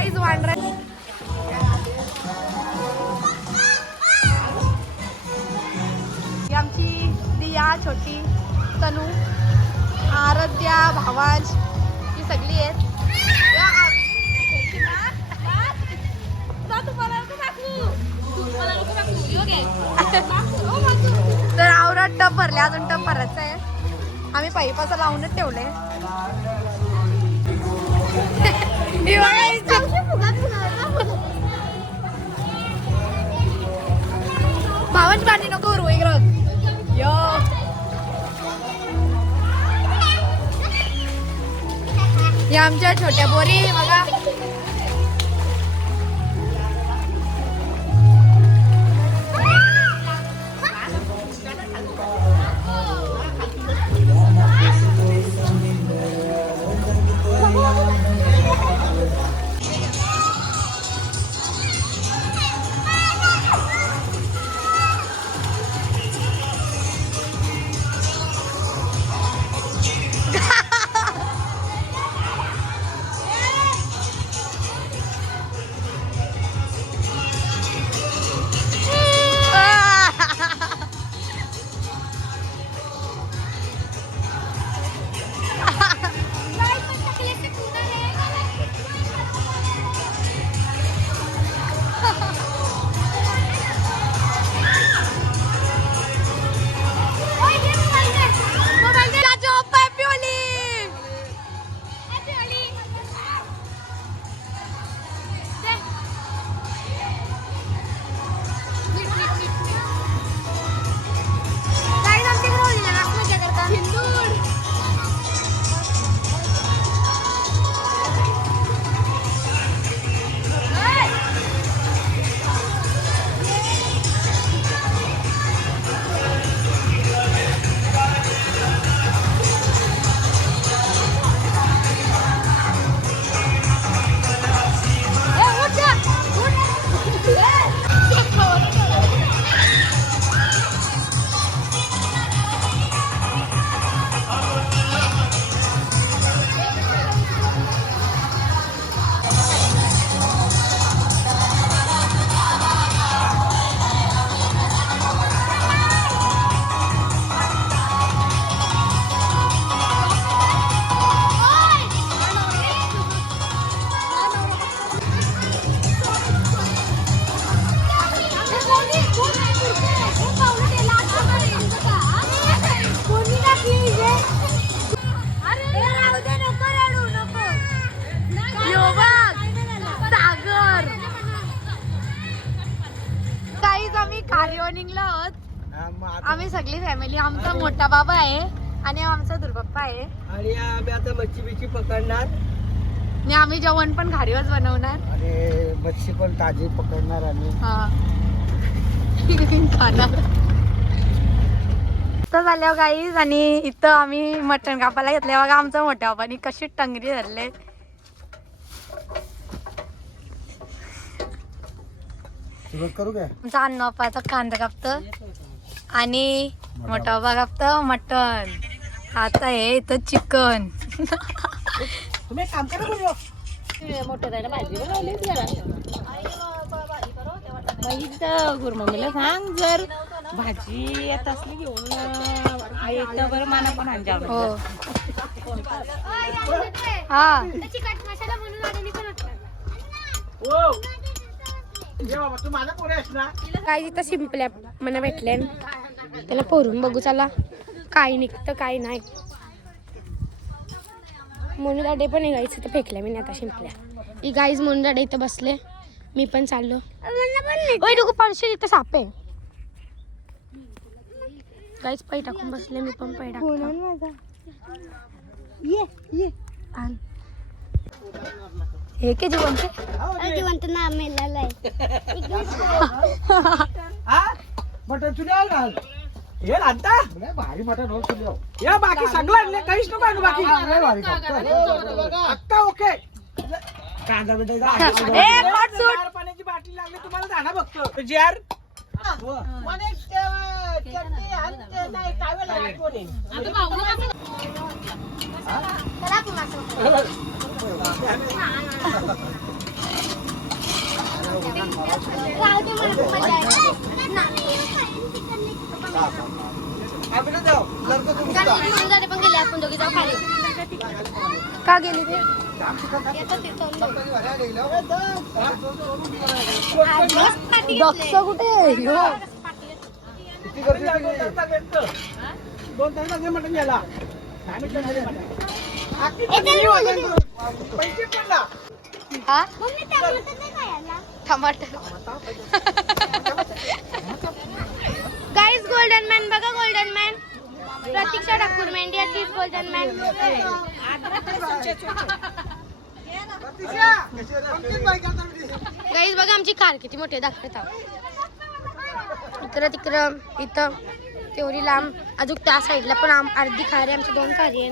काहीच वांढरा आमची दिया छोटी तनू आराध्या भावांश ही सगळी आहेत. तर आवरात टप भरले अजून टप भरायचं आहे. आम्ही पाईपाचं लावूनच ठेवले. भावांची पाठी नको करू इकडं. यो या आमच्या छोट्या बोरी बघा. आम्ही सगळी फॅमिली. आमचा मोठा बाबा आहे आणि आमचा दुर्बाप्पा आहे आणि आम्ही आता मच्छी बिच्छी पकडणार आणि आम्ही जेवण पण घरीच बनवणार आणि मच्छी पण ताजी पकडणार आणि खाणार. तर झाल्या गाईज आणि इथं आम्ही मटण कापायला घेतले. बघा आमचा मोठ्या बाबांनी कशी टंगरी धरले. करू काय आमचा अन्न बापाचा कांदा कापतो आणि मोठा बाबा कापतो मटण. आता आहे इथं चिकन. तुम्ही काम करा. मोठं जायला भाजी बनवली गुरुमम्मीला सांग जर भाजी येत असली घेऊन बरं माना पण आणजा. हो हा काही तिथं शिंपल्या मला भेटले त्याला पोरून बघू चला काय निघतं काय नाही. म्हणून दाडे पण निघायचं तर फेकल्या मी आता शिंपल्या. ही गाईज म्हणून दाडे इथं बसले. मी पण चाललो. ओय नको पडशील इथं साप आहे. गाईज पै टाकून बसले. मी पण पै टाकतो. हे के जिवंत ना मेला मटन चुन्या घाल हे आणता भारी मटन हो चुन्या या बाकी सगळं काहीच नको आणू बाकी भारी अक्का ओके. कांदा बिंदा पाण्याची बाटली लागली तुम्हाला जाणं बघतो यार. पण गेले आपण दोघी जाऊ खाली. का गेली ते दक्ष कुठे दोन तास मटण गेला पैसे पडला हा टमाटर गाईज गोल्डन मॅन बघा गोल्डन मॅन प्रतीक्षा ठाकूर मेंढिया तीच गोल्डन मॅन गाईज बघा आमची कार किती मोठी दाखवत इकडं तिकडं इथं तेवढी लांब अजून त्या साईडला पण अर्धी कार आहे आमची 2 कारी आहे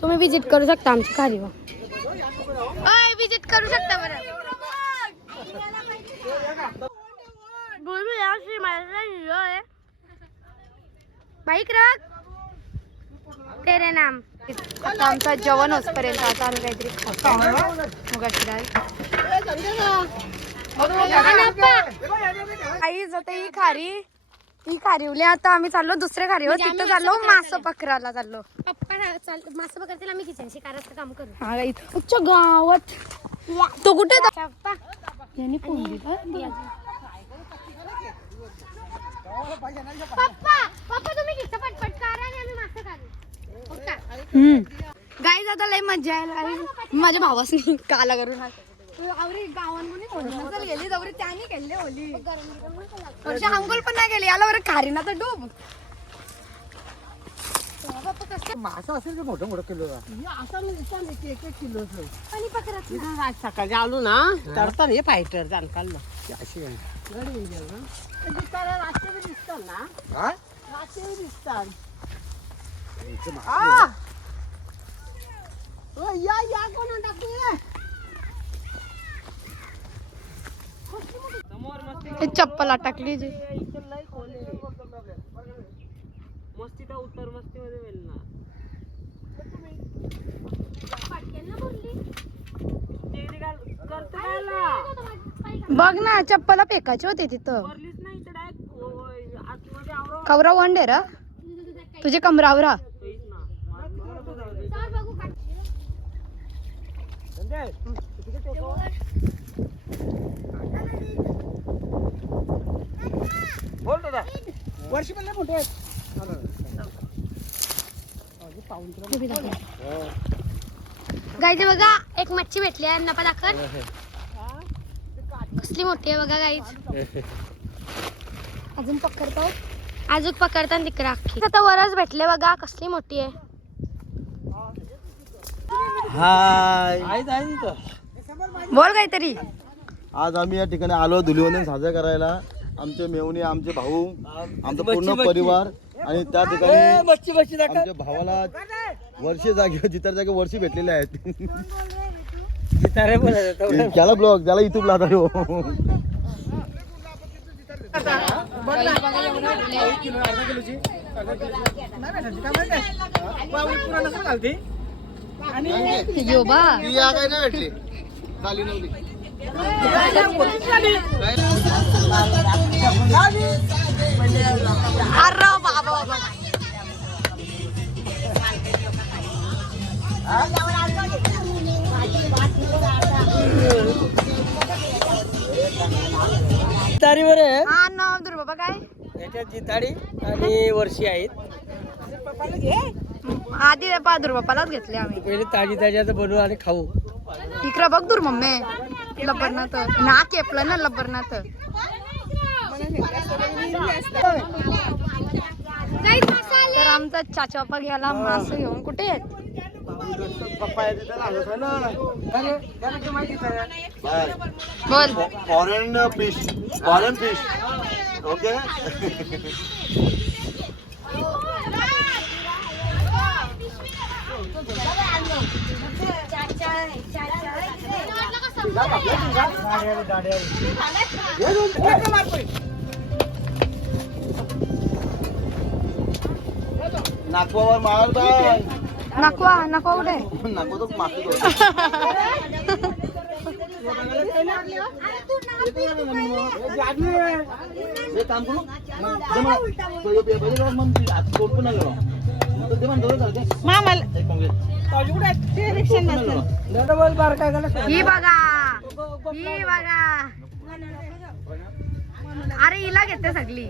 तुम्ही विजिट करू शकता आमची कारीवर विजिट करू शकता बरं बाईक रख तेरे नाम आता आमचा जेवण होसपर्यंत आता आम्ही काहीतरी खातो मुगाची डाळ आईच आता ही खारीवली आता आम्ही चाललो दुसऱ्या खारीवर तिथं चाललो मासं पकडायला चाललो पप्पा मासं पकडतील आम्ही किचन शिकाराचं काम करू हा इथं गावात तो कुठे पप्पा तुम्ही किती पटपट करा आणि आम्ही मासं काढू गाईज आता लय मजा यायला माझ्या भावासनी काला करून गावांमध्ये गेली जवळ त्याने केले होली वर्षा अंगोल पण नाही गेली याला बरं खारीना तर डूब मासा असेल मोठं मोठं किलो सकाळी आलो ना तर हे फायटर जाण काढलं अशी दिसतात ना दिसतात या कोण टाकू चप्पल अटकली जी मस्ती तर उत्तर मस्ती मध्ये वेल ना बघ ना चप्पल फेकायची होते तिथं कवरा वंडे र तुझे कमरावरा बोल दादा वर्षी पण नाही मोठे गाईज बघा एक मच्छी भेटली आहे नफा दाखल कसली मोठी आहे बघा गाईज अजून पकडतो अजून पकडताना तिकडे अख्खी आता वरच भेटले बघा कसली मोठी आहे हाय बोल काहीतरी आज आम्ही या ठिकाणी आलो धुलीवंदन साजरा करायला आमचे मेवणी आमचे भाऊ आमचा पूर्ण परिवार आणि त्या ठिकाणी आमच्या भावाला वर्षी जागे जितर जागे वर्षी भेटलेले आहेत त्याला ब्लॉग त्याला युट्यूबला आता हो योबा काय नाही भेटली झाली नव्हती अरे बाबा तारीवर आहे हा नाव दुर्बाबा काय त्याच्यात जिताडी आणि वर्षी आहेत आधी दुर्बापालाच घेतले आम्ही पहिले ताजी ताजी बनवू आणि खाऊ इकडं बघ दूर मम्मी लब्बरनाथ ना केपलं ना लब्बरनाथ तर आमचा चाचा बाप्पा घ्यायला मासे घेऊन कुठे आहेत बोल फॉरेन फिश ओके नागपूरवर मारताय नकवा नकवा कुठे नको तो मागतो हे काम करू ही बघा अरे हिला घेते सगळी